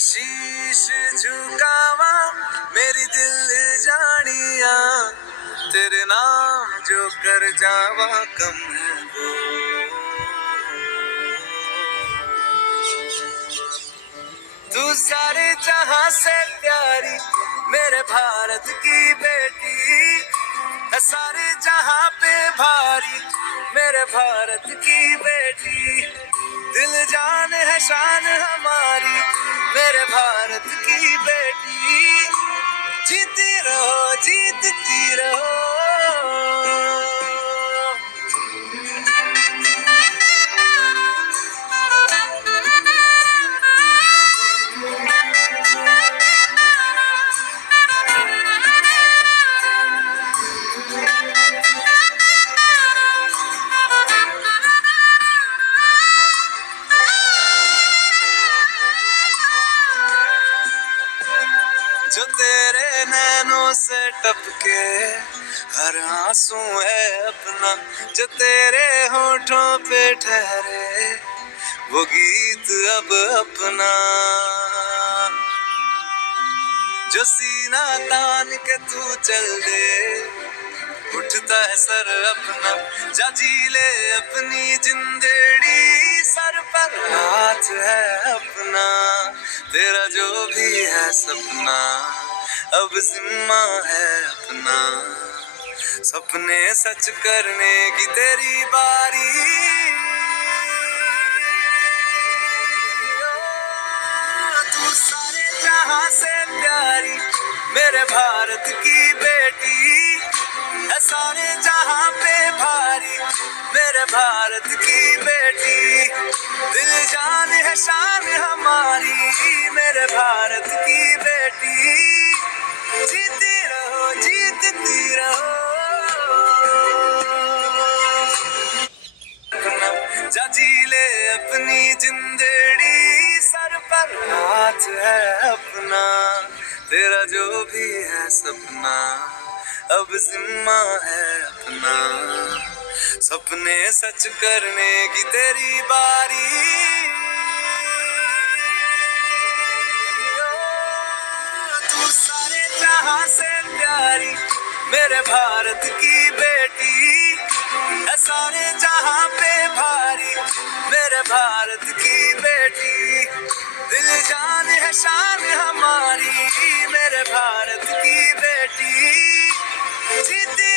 शीश झुकावा मेरी दिल जानिया, तेरे नाम जो कर जावा कम है वो। तू सारे जहां से प्यारी मेरे भारत की बेटी है, सारे जहां पे भारी मेरे भारत की बेटी। दिल जान है शान हमारी मेरे भारत की बेटी। जीती रहो जीतती रहो। जो तेरे नैनों से टपके हर आंसू है अपना, जो तेरे होठों पे ठहरे वो गीत अब अपना। जो सीना तान के तू चल दे उठता है सर अपना, जा जी ले अपनी जिंदड़ी, सर पर हाथ है अपना। तेरा जो भी है सपना अब जिम्मा है अपना, सपने सच करने की तेरी बारी। तू सारे जहां से प्यारी मेरे भारत की बेटी है, सारे जहां पे भारी मेरे भारत की बेटी। दिल जान है शान हमारी मेरे भारत की बेटी। जीती रहो जीतती रहो। जा जी ले अपनी जिंदड़ी, सर पर हाथ है अपना। तेरा जो भी है सपना अब जिम्मा है अपना, सपने सच करने की तेरी बारी। तू सारे जहां से प्यारी मेरे भारत की बेटी है, सारे जहां पे भारी मेरे भारत की बेटी। दिल जान है शान हमारी मेरे भारत की बेटी। जीती